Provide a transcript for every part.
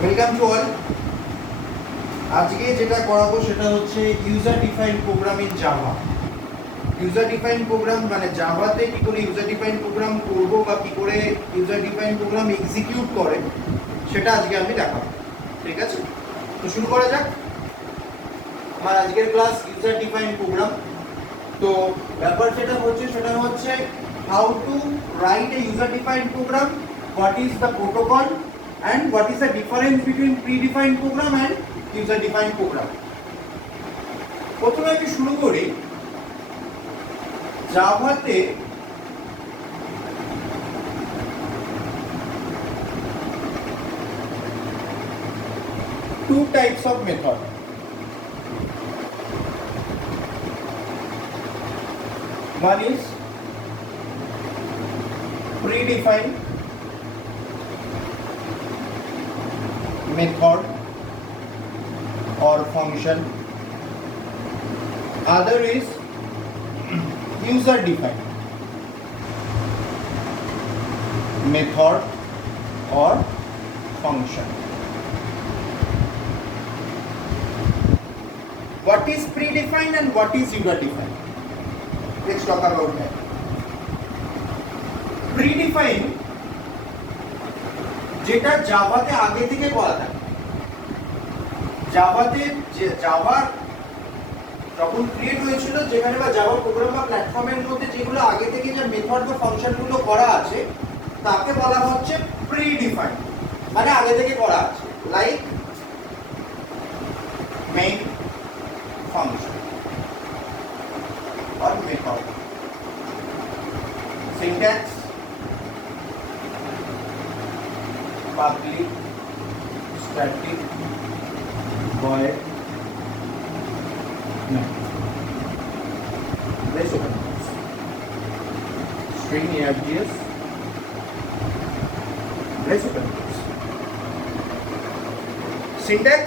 Welcome to all. আজকে যেটা করাবো সেটা হচ্ছে user define program in Java. User define program মানে জাভাতে কি করে ইউজার ডিফাইন প্রোগ্রাম করব বা কি করে ইউজার ডিফাইন প্রোগ্রাম এক্সিকিউট করে সেটা আজকে আমি দেখাবো। ঠিক আছে, তো শুরু করা যাক। আমার আজকের ক্লাস ইউজার ডিফাইন প্রোগ্রাম। তো ব্যাপার যেটা হচ্ছে সেটা হচ্ছে how to write a user define program, what is the protocol and what is the difference between predefined program and user defined program. প্রথমে আমি শুরু করি জাভাতে two types of method. One is predefined method or function, other is user defined method or function. What is predefined and what is user defined? Let's talk about that. Predefined যেটা জাভাতে আগে থেকে করা থাকে। জাভাতে যে জাভা যখন create হয়েছিল, যেখানে বা জাভা প্রোগ্রাম বা প্ল্যাটফর্মের মধ্যে যেগুলো আগে থেকে যে মেথড বা ফাংশনগুলো করা আছে তাকে বলা হচ্ছে প্রিডিফাইন, মানে আগে থেকে করা আছে। Like main function or method. Syntax public static void let's open string args let's open syntax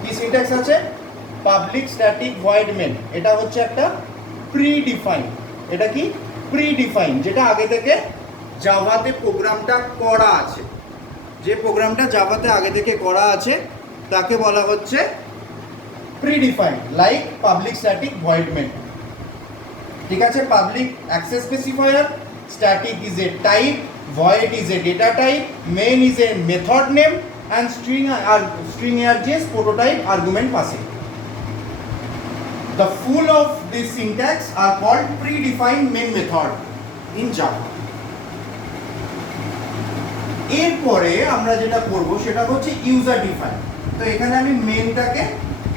কি syntax আছে public static void main, এটা হচ্ছে একটা প্রিডিফাইন। এটা কি প্রিডিফাইন, যেটা আগে থেকে জাভাতে প্রোগ্রামটা করা আছে। যে প্রোগ্রামটা জাভাতে আগে থেকে করা আছে তাকে বলা হচ্ছে predefine, like public static void main. ঠিক আছে, public access specifier, static is a type, void is a data type, main is a method name and string args prototype argument passing. The full of this syntax are called predefined main method in Java. এরপরে আমরা যেটা করব সেটা হচ্ছে user define. তো এখানে আমি মেনটাকে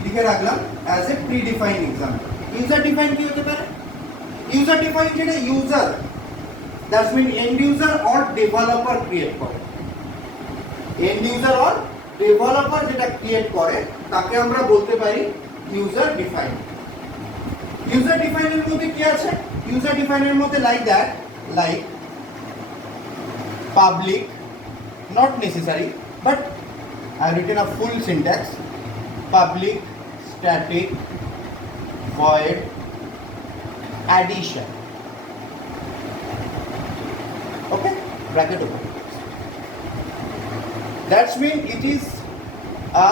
লিখে রাখলাম as a predefine example. User define কি হতে পারে? ইউজার ডিফাইন যেটা user, that's mean end user or developer create করে। এন্ড ইউজার অর ডেভেলপার যেটা ক্রিয়েট করে তাকে আমরা বলতে পারি ইউজার ডিফাইন। ইউজার ডিফাইনের মধ্যে কি আছে? ইউজার ডিফাইনের মধ্যে like that, like public, not necessary, but I have written a full syntax: public static void addition. Okay, bracket open. That's mean it is a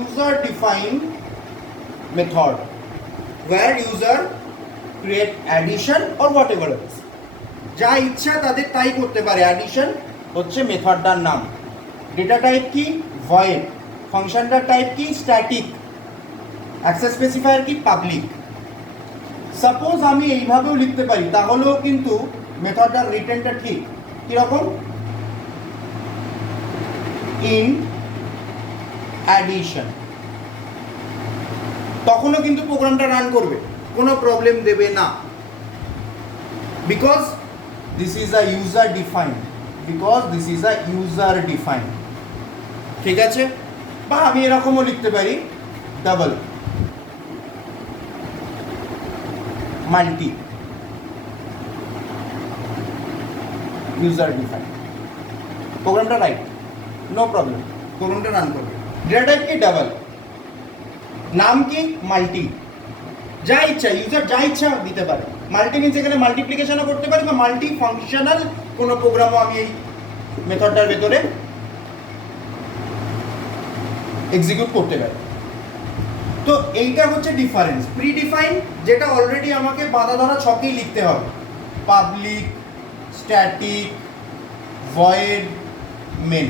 user defined method where user create addition or whatever else. যা ইচ্ছা তাদের তাই করতে পারে। Addition হচ্ছে মেথডটার নাম, data type কি void, ফাংশনটার type কি স্ট্যাটিক, অ্যাক্সেস স্পেসিফায়ার কি পাবলিক। সাপোজ আমি এইভাবেও লিখতে পারি, তাহলেও কিন্তু মেথডটার রিটার্নটা ঠিক কিরকম, ইন অ্যাডিশন, তখনও কিন্তু প্রোগ্রামটা রান করবে, কোনো প্রবলেম দেবে না, because this is a user defined, because this is a user defined. ঠিক আছে, বা আমি এরকমও লিখতে পারি ডাবল মাল্টি ইউজার ডিফাইন্ড। প্রোগ্রামটা রাইট, নো প্রবলেম, প্রোগ্রামটা রান করবে। ডেটা টাইপ কি ডাবল, নাম কি মাল্টি, যা ইচ্ছা ইউজার যা ইচ্ছা দিতে পারে। মাল্টি মিনস এখানে মাল্টিপ্লিকেশনও করতে পারি বা মাল্টি ফাংশনাল কোনো প্রোগ্রামও আমি এই মেথডটার ভেতরে এক্সিকিউট করতে পারি। তো এইটা হচ্ছে ডিফারেন্স। প্রিডিফাইন যেটা অলরেডি আমাকে বাঁধা ধরা ছকেই লিখতে হবে, public static void main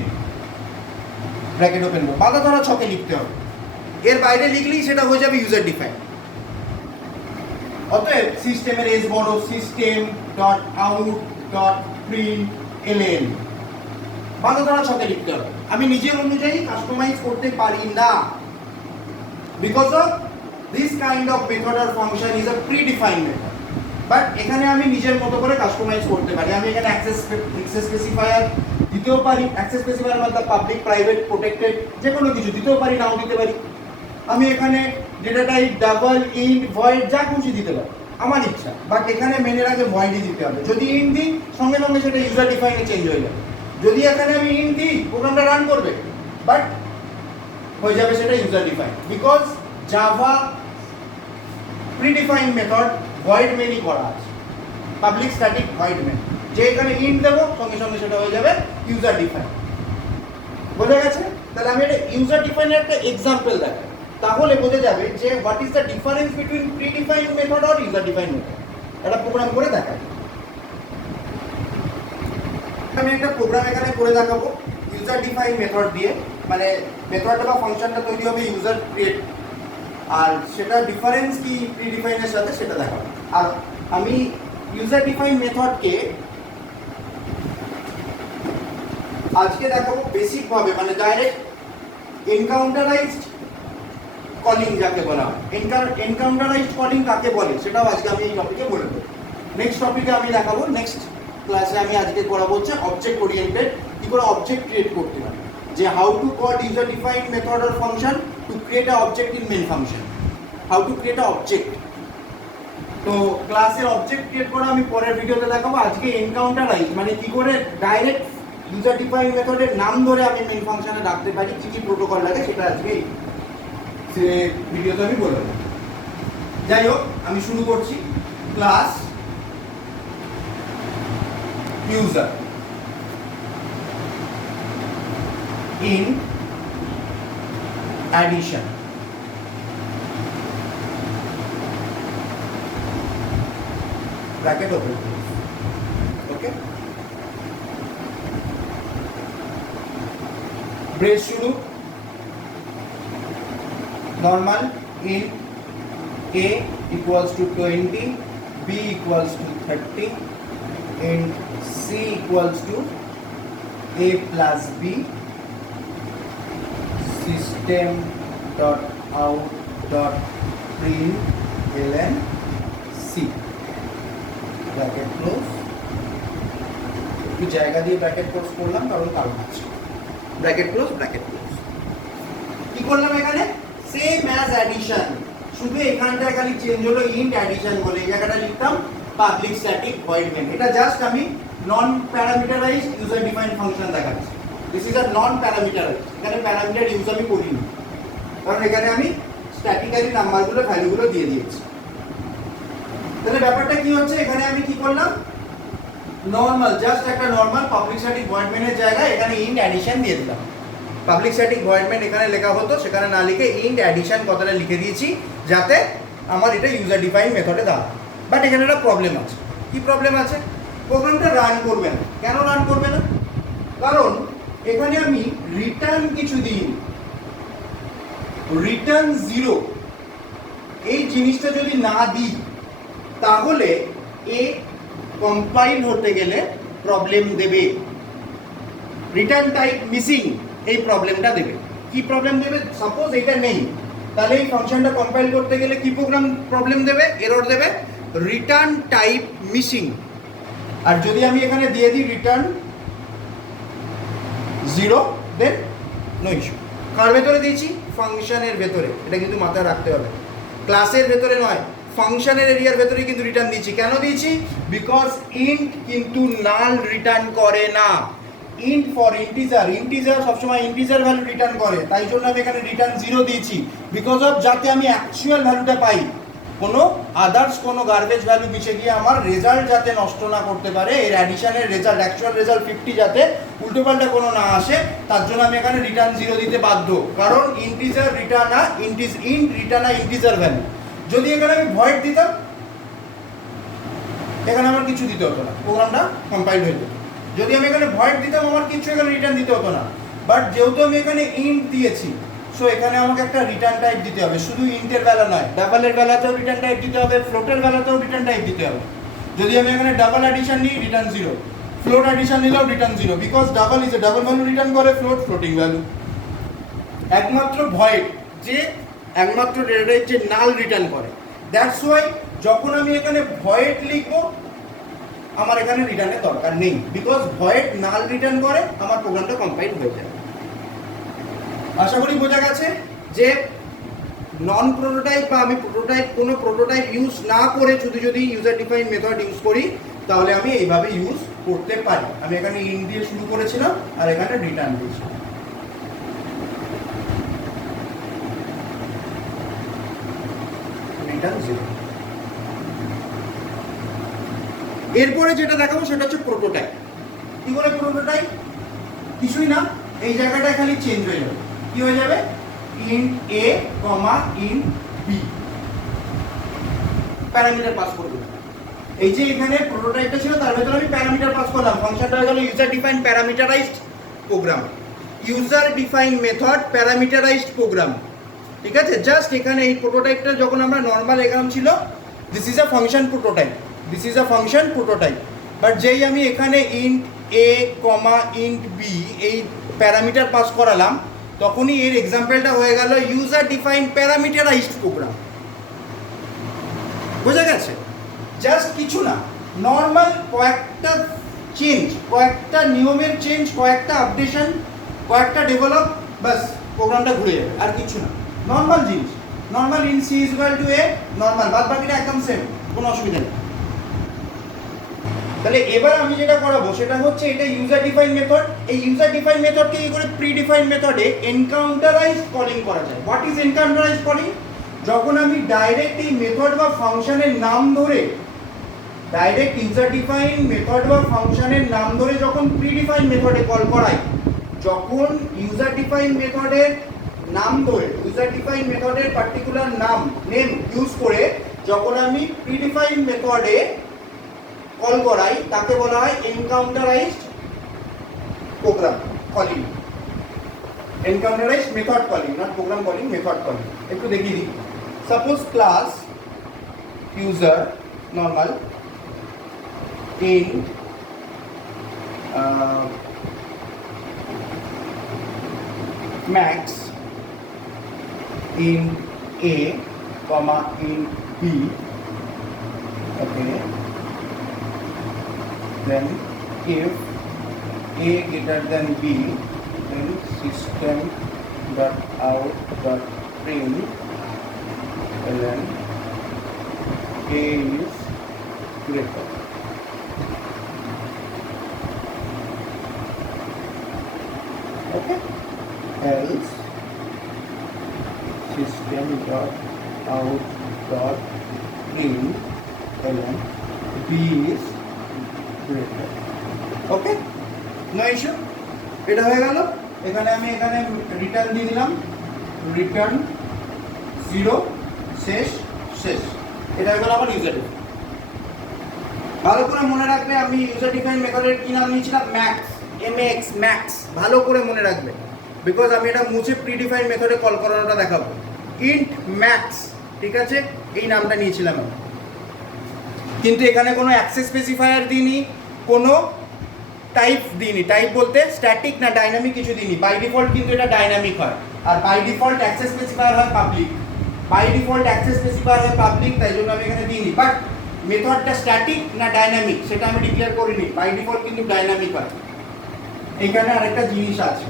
bracket open বাঁধা ধরা ছকে লিখতে হবে, এর বাইরে লিখলেই সেটা হয়ে যাবে ইউজার ডিফাইন। অতএব সিস্টেমের এস বড়, system dot out dot print LN বাঁধা ধরা ছকে লিখতে হবে। আমি নিজের অনুযায়ী কাস্টমাইজ করতে পারি না, because of this kind of method or function is a predefined method. But এখানে আমি নিজের মতো করে কাস্টমাইজ করতে পারি। আমি এখানে অ্যাক্সেস স্পেসিফায়ার দিতেও পারি, অ্যাক্সেস স্পেসিফায়ার মধ্যে পাবলিক প্রাইভেট প্রোটেক্টেড যে কোনো কিছু দিতেও পারি, নাও দিতে পারি। আমি এখানে data type double int void যা খুশি দিতে পারি, আমার ইচ্ছা। বাট এখানে মেনের আগে ভয়েডই দিতে হবে। যদি ইন্ট দিই সঙ্গে সঙ্গে সেটা ইউজার ডিফাইনে চেঞ্জ হয়ে যাবে। যদি এখানে আমি ইন্ট দিই প্রোগ্রামটা রান করবে, বাট হয়ে যাবে সেটা user define, because Java predefine method void মেনই করা আছে, পাবলিক স্ট্যাটিক ভয়েড মেন। যে এখানে ইন্ট দেবো সঙ্গে সঙ্গে সেটা হয়ে যাবে ইউজার ডিফাইন। বোঝা গেছে? তাহলে আমি এটা ইউজার ডিফাইনের একটা এক্সাম্পল দেখাই, তাহলে বোঝা যাবে যে what is the difference between predefine method আর ইউজার ডিফাইন মেথড। একটা প্রোগ্রাম করে দেখাই। আমি একটা প্রোগ্রাম এখানে করে দেখাবো ইউজার ডিফাইন মেথড দিয়ে, মানে মেথডটা বা ফাংশনটা তৈরি হবে ইউজার ক্রিয়েট, আর সেটা ডিফারেন্স কি প্রিডিফাইনের সাথে সেটা দেখাবো। আর আমি ইউজার ডিফাইন মেথডকে আজকে দেখাবো বেসিক ভাবে, মানে ডাইরেক্ট এনকাউন্টারাইজড কলিং যাকে বলা হয়। এনকাউন্টারাইজড কলিং কাকে বলে সেটাও আজকে আমি এই টপিকে বলে দেবো। নেক্সট টপিকে আমি দেখাবো, নেক্সট ক্লাসে আমি আজকে করাবো হচ্ছে অবজেক্ট ওরিয়েন্টেড, কি করে অবজেক্ট ক্রিয়েট করতে হয়, যে how to call user defined method or function to create a object in main function, how to create a object. তো ক্লাসের অবজেক্ট ক্রিয়েট করা আমি পরের ভিডিওতে দেখাবো। আজকে এনকাউন্টারাইজ মানে কি করে ডাইরেক্ট ইউজার ডিফাইন্ড মেথডের নাম ধরে আমি মেন ফাংশনে ডাকতে পারি, কি কি প্রোটোকল লাগে সেটা আজকে সে ভিডিওতে আমি বলে দেবো। যাই হোক, আমি শুরু করছি। Class user in addition bracket open, okay, brace শুরু normal in a equals to 20, b equals to 30 and c equals to a plus b, system dot out dot println c bracket close। একটু জায়গা দিয়ে bracket close করলাম কারণ আছে bracket close bracket close. কি করলাম এখানে? সেম অ্যাজ অ্যাডিশন, শুধু এখানটায় খালি চেঞ্জ হলো ইন্ট অ্যাডিশন বলে এই জায়গাটা লিখতাম পাবলিক স্ট্যাটিক ভয়েড মেন। এটা জাস্ট আমি non parameterized user defined function দেখাচ্ছি। This is a non parameterized, এখানে প্যারামিটার ইউজ আমি করিনি, কারণ এখানে আমি স্ট্যাটিক্যালি নাম্বারগুলো ভ্যালুগুলো দিয়ে দিয়েছি। তাহলে ব্যাপারটা কি হচ্ছে, এখানে আমি কি করলাম নর্মাল, জাস্ট একটা নর্মাল পাবলিক স্ট্যাটিক ভয়েড মেনের জায়গায় এখানে ইন্ট অ্যাডিশন দিয়ে দিলাম। পাবলিক স্ট্যাটিক ভয়েড মেন এখানে লেখা হতো, সেখানে না লিখে ইন্ট অ্যাডিশন কথাটা লিখে দিয়েছি যাতে আমার এটা ইউজার ডিফাইন মেথডে দাঁড়ায়। বাট এখানে একটা প্রবলেম আছে। কি প্রবলেম আছে? প্রোগ্রামটা রান করবে না। কেন রান করবে না? কারণ এখানে আমি রিটার্ন কিছু দিই, রিটার্ন 0 এই জিনিসটা যদি না দিই তাহলে এ কম্পাইল হতে গেলে প্রবলেম দেবে। রিটার্ন টাইপ মিসিং এই প্রবলেমটা দেবে। কি প্রবলেম দেবে? সাপোজ এটা নেই, তাহলে এই ফাংশনটা কম্পাইল করতে গেলে কি প্রবলেম দেবে? এরর দেবে রিটার্ন টাইপ মিসিং। আর যদি আমি এখানে দিয়ে দিই রিটার্ন 0 দেন নো ইস্যু। কার ভেতরে দিয়েছি? ফাংশনের ভেতরে। এটা কিন্তু মাথায় রাখতে হবে, ক্লাসের ভেতরে নয়, ফাংশনের এরিয়ার ভেতরে কিন্তু রিটার্ন দিয়েছি। কেন দিয়েছি? বিকজ ইন্ট কিন্তু নাল রিটার্ন করে না। ইন্ট ফর ইন্টিজার, ইন্টিজার সবসময় ইন্টিজার ভ্যালু রিটার্ন করে, তাই জন্য আমি এখানে রিটার্ন 0 দিয়েছি, বিকজ অফ যাতে আমি অ্যাকচুয়াল ভ্যালুটা পাই। কোনো আদার্স কোনো গার্বেজ ভ্যালু মিশে গিয়ে আমার রেজাল্ট যাতে নষ্ট না করতে পারে, এর অ্যাডিশনের রেজাল্ট অ্যাকচুয়াল রেজাল্ট 50 যাতে উল্টোপাল্টা কোনো না আসে, তার জন্য আমি এখানে রিটার্ন 0 দিতে বাধ্য। কারণ integer return return integer value. যদি এখানে আমি ভয়েড দিতাম, এখানে আমার কিছু দিতে হতো না, প্রোগ্রামটা কম্পাইল হয়ে যেত। যদি আমি এখানে ভয়েড দিতাম, আমার কিছু এখানে রিটার্ন দিতে হতো না। বাট যেহেতু আমি এখানে ইন্ট দিয়েছি, সো এখানে আমাকে একটা রিটার্ন টাইপ দিতে হবে। শুধু ইন্টের বেলা নয়, ডাবলের বেলাতেও রিটার্ন টাইপ দিতে হবে, ফ্লোটের বেলাতেও রিটার্ন টাইপ দিতে হবে। যদি আমি এখানে ডাবল অ্যাডিশন নিই, রিটার্ন 0, ফ্লোট অ্যাডিশন নিলেও return 0, because double is a double value return করে, ফ্লোট ফ্লোটিং ভ্যালু। একমাত্র ভয়েড যে একমাত্র যে নাল রিটার্ন করে। দ্যাটস ওয়াই যখন আমি এখানে ভয়েড লিখবো, আমার এখানে রিটার্নের দরকার নেই, বিকজ ভয়েড নাল রিটার্ন করে, আমার প্রোগ্রামটা কম্পাইল হয়ে যাবে। আশা করি বোঝা গেছে যে নন প্রোটোটাইপ বা আমি কোনো প্রোটোটাইপ ইউজ না করে যদি ইউজার ডিফাইন মেথড ইউজ করি, তাহলে আমি এইভাবে ইউজ করতে পারি। আমি এখানে ইন্ট দিয়ে শুরু করেছিলাম আর এখানে রিটার্ন দিয়েছিলাম। রিটার্ন 0। এরপরে যেটা দেখাবো সেটা হচ্ছে প্রোটোটাইপ। কি করে প্রোটোটাইপ? কিছুই না, এই জায়গাটা খালি চেঞ্জ হয়ে যাবে। কি হয়ে যাবে? Int a comma int B, parameter pass করব। এই যে এখানে প্রোটোটাইপটা ছিল, তার ভেতরে আমি প্যারামিটার পাস করলাম। ফাংশনটা হয়ে গেল user define parameterized program, user define method parameterized program. ঠিক আছে, জাস্ট এখানে এই প্রোটোটাইপটা যখন আমরা নর্মাল এখানে ছিল, this is a function prototype, this is a function prototype. But যেই আমি এখানে int a comma int B এই প্যারামিটার পাস করালাম, তখনই এর এক্সাম্পলটা হয়ে গেল ইউজার ডিফাইন প্যারামিটারাইজড প্রোগ্রাম। বোঝা গেছে? জাস্ট কিছু না, নর্মাল কয়েকটা চেঞ্জ, কয়েকটা নিয়মের চেঞ্জ, কয়েকটা আপডেশন, কয়েকটা ডেভেলপ, বাস প্রোগ্রামটা ঘুরে যাবে, আর কিছু না। নর্মাল জিনিস, normal in c is equal to a, normal, বাদ বাকিটা একদম সেম, কোনো অসুবিধা নেই। তাহলে এবার আমি যেটা করাবো সেটা হচ্ছে এটা ইউজার ডিফাইন মেথড। এই ইউজার ডিফাইন মেথডকে কি করে প্রি ডিফাইন মেথডে এনকাউন্টারাইজড কলিং করা যায়। হোয়াট ইজ এনকাউন্টারাইজড কলিং? যখন আমি ডাইরেক্ট এই মেথড বা ফাংশনের নাম ধরে, ডাইরেক্ট ইউজার ডিফাইন মেথড বা ফাংশনের নাম ধরে যখন প্রি ডিফাইন মেথডে কল করাই, যখন ইউজার ডিফাইন মেথডের নাম ধরে, ইউজার ডিফাইন মেথডের পার্টিকুলার নেম ইউজ করে যখন আমি প্রি ডিফাইন মেথডে কল করাই, তাকে বলা হয় এনকাউন্টারাইজড প্রোগ্রাম কলিং, এনকাউন্টারাইজড method calling, not program calling, method calling. একটু দেখিয়ে দিই। Suppose class user normal int max in a comma in b, okay, then if a greater than b, then system dot out dot print, and then a is greater. Okay, else system dot out dot print, and then b is greater. Okay, no issue. এটা হয়ে গেল। এখানে আমি return দিয়ে দিলাম, return 0, শেষ। এটা হয়ে গেল আমার ইউজার ডিফাইন। ভালো করে মনে রাখবে, আমি ইউজার ডিফাইন মেথডের কি নাম নিয়েছিলাম? Max, MX, max. ভালো করে মনে রাখবে, বিকজ আমি এটা মুছে প্রিডিফাইন মেথডে কল করানোটা দেখাবো। ইন্ট ম্যাক্স, ঠিক আছে, এই নামটা নিয়েছিলাম আমি। কিন্তু এখানে কোনো অ্যাক্সেস স্পেসিফায়ার দিইনি, কোনো টাইপ দিইনি। টাইপ বলতে স্ট্যাটিক না ডাইনামিক কিছু দিইনি। বাই ডিফল্ট কিন্তু এটা ডাইনামিক হয়, আর বাই ডিফল্ট অ্যাক্সেস স্পেসিফায়ার হয় public. By default access specifier হয় পাবলিক, তাই জন্য আমি এখানে দিইনি। বাট মেথডটা স্ট্যাটিক না ডাইনামিক সেটা আমি ডিক্লেয়ার করিনি। বাই ডিফল্ট কিন্তু ডাইনামিক হয়। এখানে আরেকটা জিনিস আছে,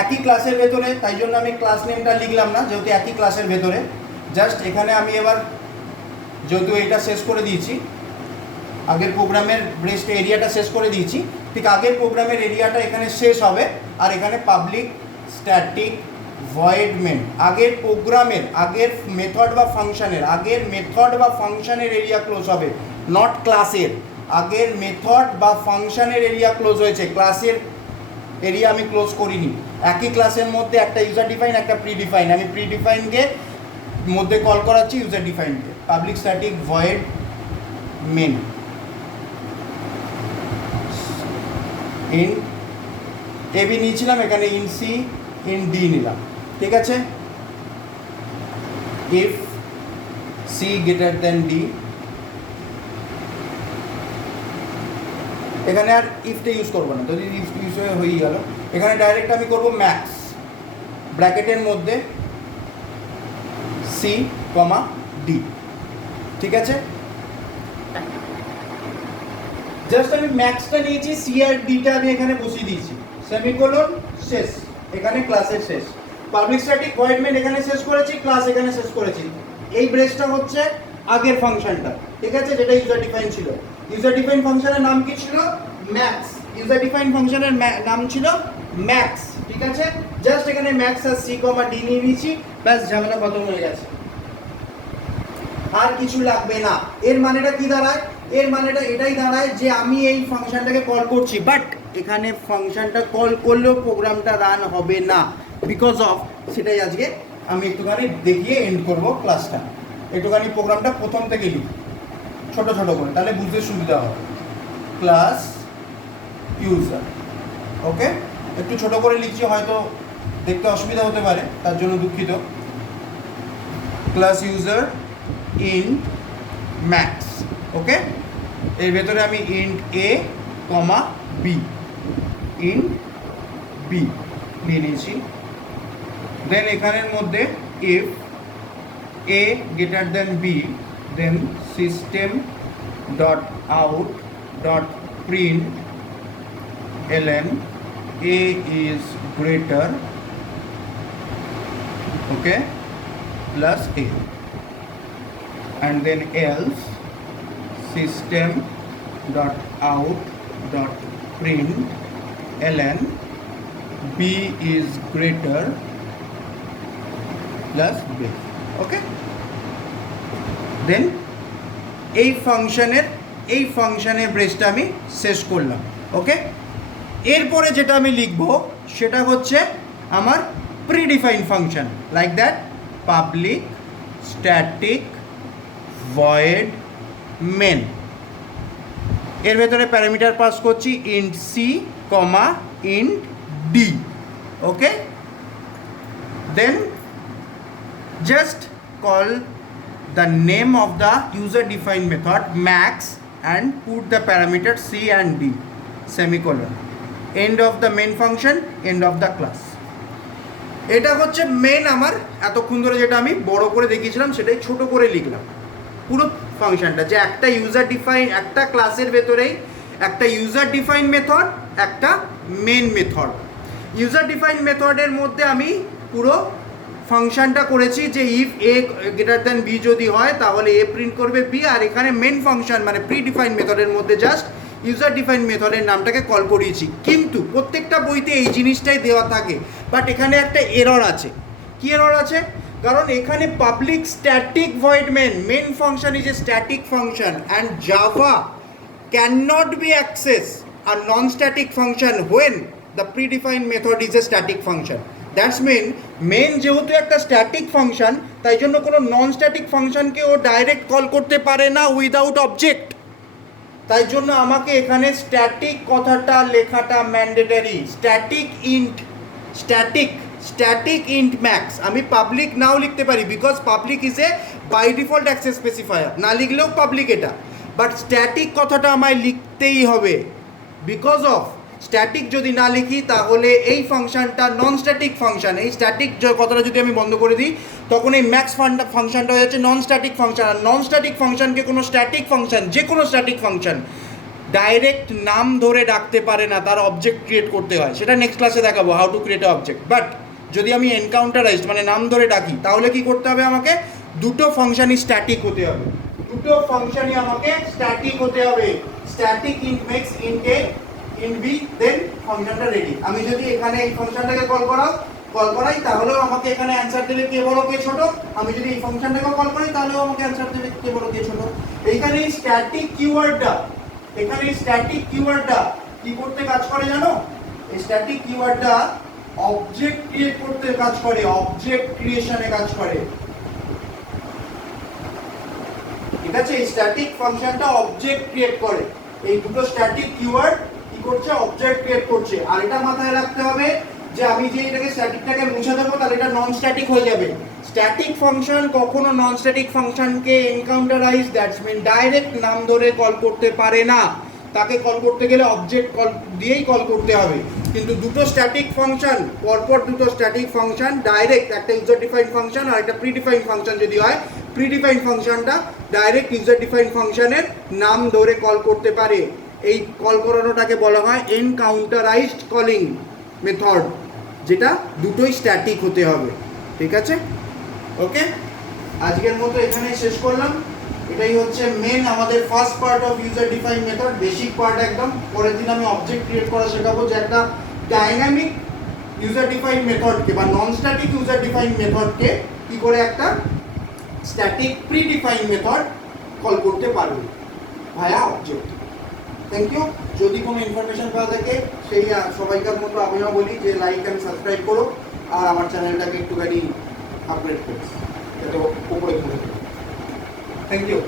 একই ক্লাসের ভেতরে, তাই জন্য আমি ক্লাস নেমটা লিখলাম না, যেহেতু একই ক্লাসের ভেতরে। জাস্ট এখানে আমি এবার যেহেতু এটা শেষ করে দিয়েছি, আগের প্রোগ্রামের ব্রেস্ট এরিয়াটা শেষ করে দিয়েছি, ঠিক আগের প্রোগ্রামের এরিয়াটা এখানে শেষ হবে, আর এখানে পাবলিক স্ট্যাটিক ভয়েড মেন। আগের প্রোগ্রামের, আগের মেথড বা ফাংশনের, আগের মেথড বা ফাংশনের এরিয়া ক্লোজ হবে, নট ক্লাসের। আগের মেথড বা ফাংশনের এরিয়া ক্লোজ হয়েছে, ক্লাসের এরিয়া আমি ক্লোজ করিনি। একই ক্লাসের মধ্যে একটা ইউজার ডিফাইন, একটা প্রি ডিফাইন, আমি প্রি ডিফাইনকে মধ্যে কল করাচ্ছি ইউজার ডিফাইনকে। Public static void main int A B নিয়েছিলাম, এখানে ইন সি ইন ডি নিলাম, ঠিক আছে। If C greater then D, এখানে আর ইফটা ইউজ করবো না, যদি ইফ ইউজ হয়ে গেল, এখানে ডাইরেক্ট আমি করবো ম্যাক্স ব্র্যাকেটের মধ্যে সি কমা ডি, ঠিক আছে। জাস্ট আমি ম্যাক্সটা নিয়েছি, সি আর ডিটা আমি এখানে বসিয়ে দিয়েছি, সেমিকোলন শেষ, এখানে ক্লাসের শেষ। পাবলিক স্ট্যাটিক ভয়েড মেন এখানে শেষ করেছি, ক্লাস এখানে শেষ করেছি। এই ব্রেসটা হচ্ছে আগের ফাংশনটা, ঠিক আছে, যেটা ইউজার ডিফাইন ছিল। ইউজার ডিফাইন ফাংশনের নাম কি ছিল? ম্যাক্স। ইউজার ডিফাইন ফাংশনের নাম ছিল ম্যাক্স, ঠিক আছে। জাস্ট এখানে ম্যাক্স আর সি কমা ডি নিয়ে নিয়েছি, ব্যাস ঝামেলা খতম হয়ে গেছে, আর কিছু লাগবে না। এর মানেটা কি দাঁড়ায়? এর মানেটা এটাই দাঁড়ায় যে আমি এই ফাংশনটাকে কল করছি, বাট এখানে ফাংশনটা কল করলেও প্রোগ্রামটা রান হবে না, বিকজ অফ, সেটাই আজকে আমি একটুখানি দেখিয়ে এন্ড করব ক্লাসটা। একটুখানি প্রোগ্রামটা প্রথম থেকে লিখি ছোট ছোট করে, তাহলে বুঝতে সুবিধা হবে। ক্লাস ইউজার, ওকে, একটু ছোট করে লিখছি, হয়তো দেখতে অসুবিধা হতে পারে, তার জন্য দুঃখিত। Class user in max, okay. এর ভেতরে আমি int a comma b, int b নিয়ে নিয়েছি। দেন এখানের মধ্যে if a greater then b, then system dot out dot print LN a is greater, okay, plus a, and then else system dot out dot print ln b is greater plus b, okay. then এই ফাংশনের ব্রেসটা আমি শেষ করলাম, ওকে। এরপরে যেটা আমি লিখব সেটা হচ্ছে আমার predefine function, like that public static void main. এর ভেতরে প্যারামিটার পাস করছি int c comma int d, okay. Then just call the name of the user defined method max and put the parameter c and d, semicolon, end of the main function, end of the class. এটা হচ্ছে main আমার এতক্ষণ ধরে যেটা আমি বড় করে দেখিয়েছিলাম সেটাই ছোট করে লিখলাম পুরো ফাংশনটা, যে একটা ইউজার ডিফাইন, একটা ক্লাসের ভেতরেই একটা ইউজার ডিফাইন মেথড, একটা মেন মেথড। ইউজার ডিফাইন মেথডের মধ্যে আমি পুরো ফাংশনটা করেছি যে if a greater than b যদি হয় তাহলে এ প্রিন্ট করবে বি, আর এখানে মেন ফাংশন মানে প্রি ডিফাইন মেথডের মধ্যে জাস্ট ইউজার ডিফাইন মেথডের নামটাকে কল করিয়েছি। কিন্তু প্রত্যেকটা বইতে এই জিনিসটাই দেওয়া থাকে, বাট এখানে একটা এরর আছে। কি এরর আছে? কারণ এখানে public static void main function is a static function and Java can not be access আর non static function when the predefined method is a static function. That's main যেহেতু একটা স্ট্যাটিক ফাংশন, তাই জন্য কোনো non static ফাংশনকে ও direct call করতে পারে না উইদাউট অবজেক্ট। তাই জন্য আমাকে এখানে স্ট্যাটিক কথাটা লেখাটা ম্যান্ডেটারি। স্ট্যাটিক ইন্ট ম্যাক্স, আমি পাবলিক নাও লিখতে পারি because public is a by default access specifier, না লিখলেও পাবলিক এটা, বাট স্ট্যাটিক কথাটা আমায় লিখতেই হবে। বিকজ অফ স্ট্যাটিক যদি না লিখি তাহলে এই ফাংশনটা নন স্ট্যাটিক ফাংশন, এই স্ট্যাটিক কথাটা যদি আমি বন্ধ করে দিই তখন এই ম্যাক্স ফাংশনটা হয়ে যাচ্ছে নন স্ট্যাটিক ফাংশন। আর নন স্ট্যাটিক ফাংশনকে কোনো স্ট্যাটিক ফাংশন, যে কোনো স্ট্যাটিক ফাংশন ডাইরেক্ট নাম ধরে ডাকতে পারে না, তার অবজেক্ট ক্রিয়েট করতে হয়। সেটা নেক্সট ক্লাসে দেখাবো how to create a object. But যদি আমি এনকাউন্টারাইজড মানে নাম ধরে ডাকি তাহলে কি করতে হবে? আমাকে দুটো ফাংশনই স্ট্যাটিক হতে হবে, দুটো ফাংশনই আমাকে স্ট্যাটিক হতে হবে। স্ট্যাটিক ইন্ট মেক্স ইন্ট এ ইন্ট বি, দেন ফাংশনটা রেডি। আমি যদি এখানে এই ফাংশনটাকে কল কল করাই তাহলেও আমাকে এখানে অ্যান্সার দেবে কে বড় কে ছোট। আমি যদি এই ফাংশনটাকে কল করি তাহলেও আমাকে অ্যান্সার দেবে কে বড় কে ছোট। এইখানে স্ট্যাটিক কিওয়ার্ডটা কি করতে কাজ করে জানো? এই স্ট্যাটিক কিওয়ার্ডটা অবজেক্ট ক্রিয়েট করতে কাজ করে, অবজেক্ট ক্রিয়েশনে কাজ করে। ঠিক আছে, এই স্ট্যাটিক ফাংশনটা অবজেক্ট ক্রিয়েট করে। এই দুটো স্ট্যাটিক কিওয়ার্ড কি করছে? অবজেক্ট ক্রিয়েট করছে। আর এটা মাথায় রাখতে হবে যে আমি যে এটাকে স্ট্যাটিকটাকে মুছে দেবো তাহলে এটা নন স্ট্যাটিক হয়ে যাবে। স্ট্যাটিক ফাংশন কখনো নন স্ট্যাটিক ফাংশনকে এনকাউন্টারাইজ, দ্যাটস মিন ডাইরেক্ট নাম ধরে কল করতে পারে না। তাকে কল করতে গেলে অবজেক্ট কল দিয়েই কল করতে হবে। কিন্তু দুটো স্ট্যাটিক ফাংশন, পরপর দুটো স্ট্যাটিক ফাংশন ডাইরেক্ট, একটা ইউজার ডিফাইন্ড ফাংশন আর একটা প্রিডিফাইন্ড ফাংশন যদি হয়, প্রিডিফাইন্ড ফাংশনটা ডাইরেক্ট ইউজার ডিফাইন্ড ফাংশনের নাম ধরে কল করতে পারে। এই কল করানোটাকে বলা হয় এনকাউন্টারাইজড কলিং মেথড, যেটা দুটোই স্ট্যাটিক হতে হবে। ঠিক আছে, ওকে, আজকের মতো এখানেই শেষ করলাম। এটাই হচ্ছে মেন আমাদের first part of user defined method, basic part একদম। পরের দিন আমি অবজেক্ট ক্রিয়েট করা শেখাবো, যে একটা ডাইনামিক ইউজার ডিফাইন্ড মেথডকে বা নন স্ট্যাটিক ইউজার ডিফাইন্ড মেথডকে কি করে একটা স্ট্যাটিক প্রিডিফাইন্ড মেথড কল করতে পারবে ভায়া অবজেক্ট। Thank you. যদি কোনো ইনফরমেশন পাওয়া থাকে সেই সবাইকার মতো আমিও বলি যে লাইক অ্যান্ড সাবস্ক্রাইব করো, আর আমার চ্যানেলটাকে একটুখানি আপগ্রেড করো যাতে উপরে ঘুরে। Thank you.